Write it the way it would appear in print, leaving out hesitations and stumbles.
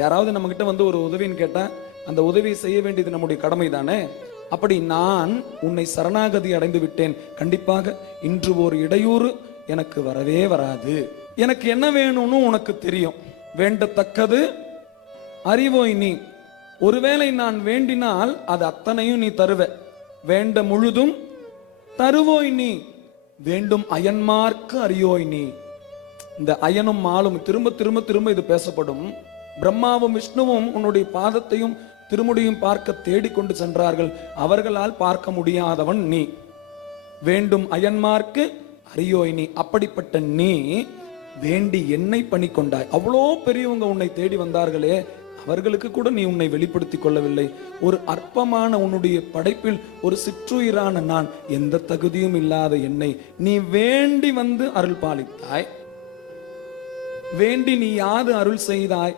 யாராவது நம்ம கிட்ட வந்து ஒரு உதவின்னு கேட்டா அந்த உதவியை செய்ய வேண்டியது நம்முடைய கடமை தானே. அப்படி நான் உன்னை சரணாகதி அடைந்து விட்டேன், கண்டிப்பாக இன்று ஒரு இடையூறு எனக்கு வரவே வராது. எனக்கு என்ன வேணும்னு உனக்கு தெரியும், வேண்டத்தக்கது அறிவோய் நீ. ஒருவேளை நான் வேண்டினால் அது அத்தனையும் நீ தருவ, வேண்ட முழுதும் தருவோய் நீ. வேண்டும் அயன்மார்க்கு அறியோய் நீ. இந்த அயனும் மாலும் திரும்ப திரும்ப திரும்ப இது பேசப்படும். பிரம்மாவும் விஷ்ணுவும் உன்னுடைய பாதத்தையும் திருமுடியும் பார்க்க தேடிக்கொண்டு சென்றார்கள், அவர்களால் பார்க்க முடியாதவன் நீ. வேண்டும் அயன்மார்க்கு அறியோய் நீ. அப்படிப்பட்ட நீ வேண்டி என்னை பணி கொண்டாய். அவ்வளோ பெரியவங்க உன்னை தேடி வந்தார்களே, அவர்களுக்கு கூட நீ உன்னை வெளிப்படுத்திக் கொள்ளவில்லை. ஒரு அற்பமான உன்னுடைய படைப்பில் ஒரு சிற்றுயிரான நான், எந்த தகுதியும் இல்லாத என்னை நீ வேண்டி வந்து அருள் பாலித்தாய். வேண்டி நீ யாது அருள் செய்தாய்?